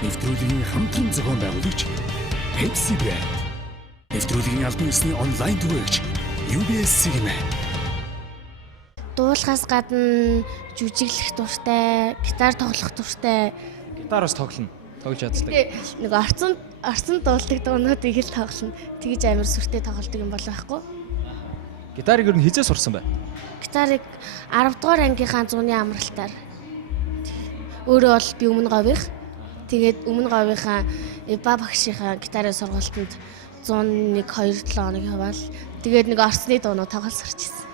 Нэвтрүүлгийн хамтран зохион байгуулагч Pepsi брэнд. Нэвтрүүлгийн албан ёсны онлайн түгээгч UBS Sigma. Дуулахаас гадна жүжиглэх дуртай, гитар тоглох дуртай. Гитар бас тоглоно. Тоглож чаддаг. Нэг орцон дуулдаг дуунуудыг л тоглоно. Тэгж амар сүртэй тоглодог юм болоо байхгүй. Гитарыг ер нь хизээ сурсан бай. Гитарыг 10 дугаар ангийнхаа 100-ны амралтаар. Өөрөө бол би өмнө говийнх. Тэгээд өмнө говийнхаа ба багшийнхаа гитарын сургалтанд 101 2-7 хоног яваал. Тэгээд нэг орцны дуунууд тоглож сурчихсан.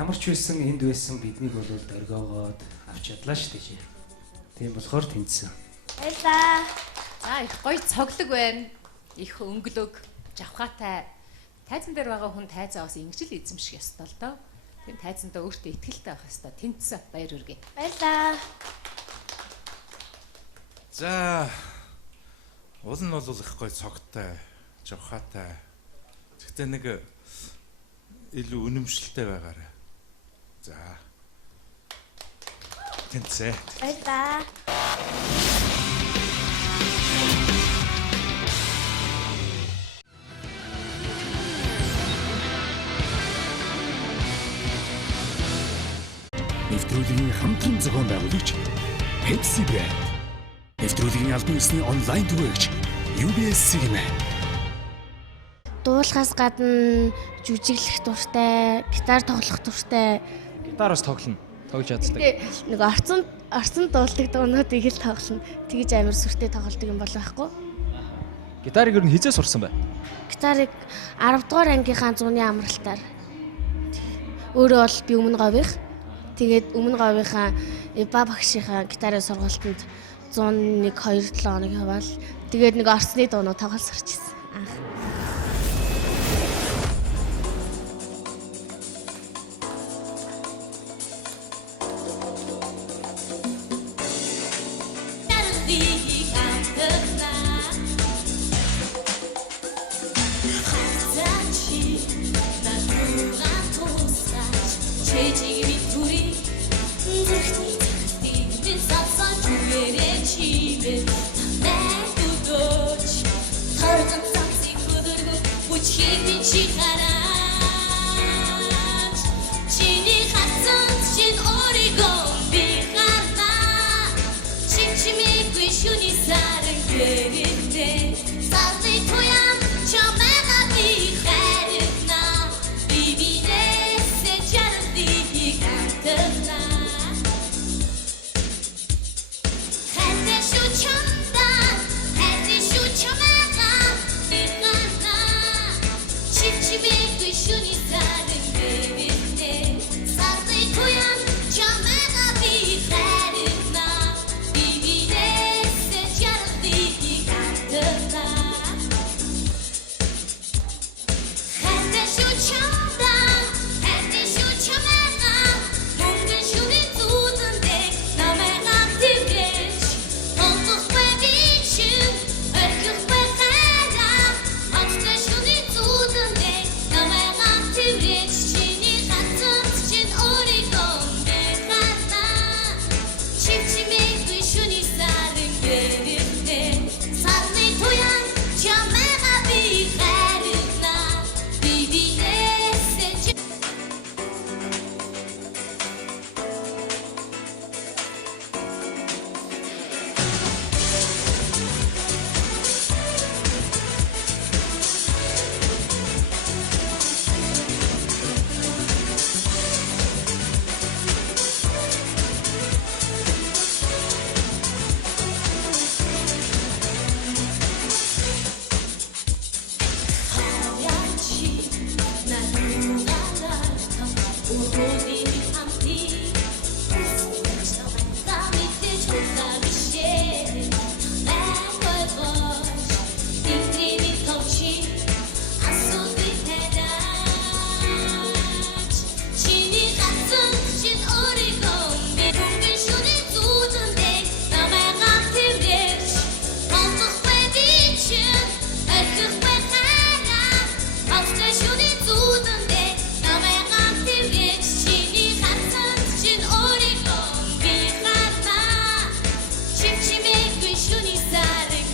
Ямар ч байсан энд байсан биднийг бол дөргөөгөөд авч ядлаа шүү дээ. Тийм болохоор тэнцсэн. Баярлаа. За их гоё цоглог байна. Их өнгөлөг, жавхаатай Тайзан дээр байгаа хүн тайзаа бас ингэж л эзэмших ёстой л доо. Тийм тайзандаа өөртөө итгэлтэй байх ёстой. Тэнцсэн баяр хүргэе. Баярлаа. За уул нь бол их гоё цогтой, жавхаатай. Гэхдээ нэг илүү үнэмшилтэй байгаарай. За. Тэнцээ. Баярлаа. Нэвтрүүлгийн хамтран зохион байгуулагч Pepsi Brand. Нэвтрүүлгийн албан ёсны онлайн түгээгч UBS Signal. Дуулахаас гадна жүжиглэх дуртай, гитар тоглох дуртай. Гитар бас тоглоно. Тоглож чаддаг. Тэгээ нэг орцон дуулдаг дуунуудыг л тоглоно. Тэгж амар сүртэй тоглодог юм бол байхгүй. Гитарыг ер нь хизээ сурсан бай. Гитарыг 10 дугаар ангийнхаа зууны амралтаар. Өөрөө бол би өмнө говийнх. Тэгээд өмнө говийнхаа ба багшийнхаа гитарын сургалтанд 101 2-7 хоног яваал. Тэгээд нэг орцны дуунууд тоглож сурчсан. Анх.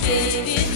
Baby,